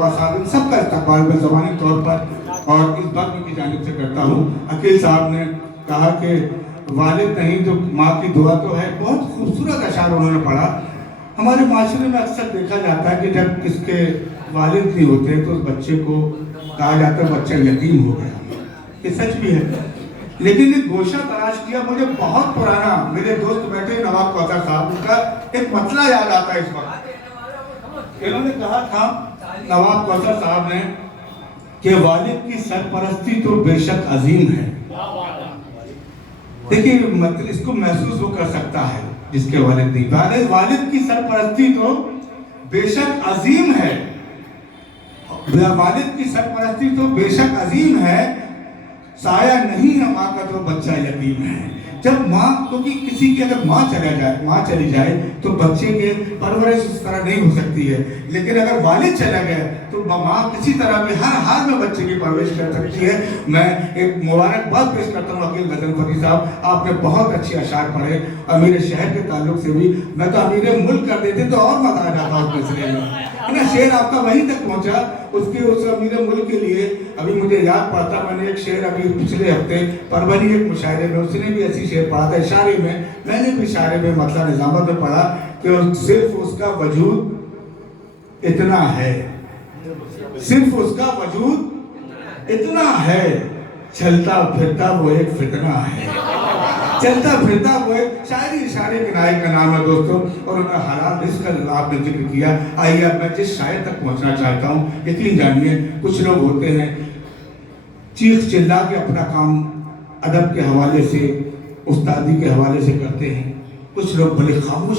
बाबा साहब, इन सबका इस्तकबाल मैं ज़बानी तौर पर और इस वक्त की जानिब से करता हूँ। अकील साहब ने कहा कि वालिद नहीं तो माँ की दुआ तो है, बहुत खूबसूरत अशार उन्होंने पढ़ा। हमारे माशरे में अक्सर देखा जाता है कि जब किसके वालिद नहीं होते तो उस बच्चे को कहा जाता है बच्चा यतीम हो गया। ये सच भी है, लेकिन एक गोशा तलाश किया, मुझे बहुत पुराना, मेरे दोस्त बैठे नवाब कौसर साहब, उनका एक मतला याद आता है इस वक्त। इन्होंने कहा था नवाब कौसर साहब ने कि वालिद की सरपरस्ती तो बेशक अजीम है। देखिए मतलब इसको महसूस वो कर सकता है जिसके वालिद नहीं। वालिद की सरपरस्ती तो बेशक अजीम है, वालिद की सरपरस्ती तो बेशक अजीम है, साया नहीं है माँ का तो बच्चा यतीम है। जब माँ, क्योंकि किसी की अगर माँ चली जाए तो बच्चे के परवरिश उस तरह नहीं हो सकती है, लेकिन अगर वालिद चला गया तो माँ किसी तरह भी हर हाल में बच्चे की परवरिश कर सकती है। मैं एक मुबारकबाद पेश करता हूँ अकील गजनफरी साहब, आपने बहुत अच्छे अशार पढ़े। अमीर शहर के ताल्लुक से भी, मैं तो अमीर मुल्क कर देते तो और मजा आ जाता उस सिलसिले में, है ना। शेर आपका वहीं तक पहुंचा, उसके उस अमीर मुल्क के लिए अभी मुझे याद पड़ता, मैंने एक शेर अभी पिछले हफ्ते परवनी एक मुशायरे में, उसने भी ऐसी शेर पढ़ा था इशारे में, मैंने भी इशारे में मतलब निजामत में पढ़ा कि सिर्फ उसका वजूद इतना है, सिर्फ उसका वजूद इतना है, चलता फिरता वो एक फितना है, चलता फिरता वो एक। शायरी इशारे के नायक का नाम है दोस्तों, और उन्हें हलाल रिज़्क़ का आपने जिक्र किया। आइए अब मैं जिस शायर तक पहुंचना चाहता हूँ, यकीन जानिए कुछ लोग होते हैं चीख चिल्ला के अपना काम अदब के हवाले से, उस्तादी के हवाले से करते हैं, कुछ लोग बड़े खामोशी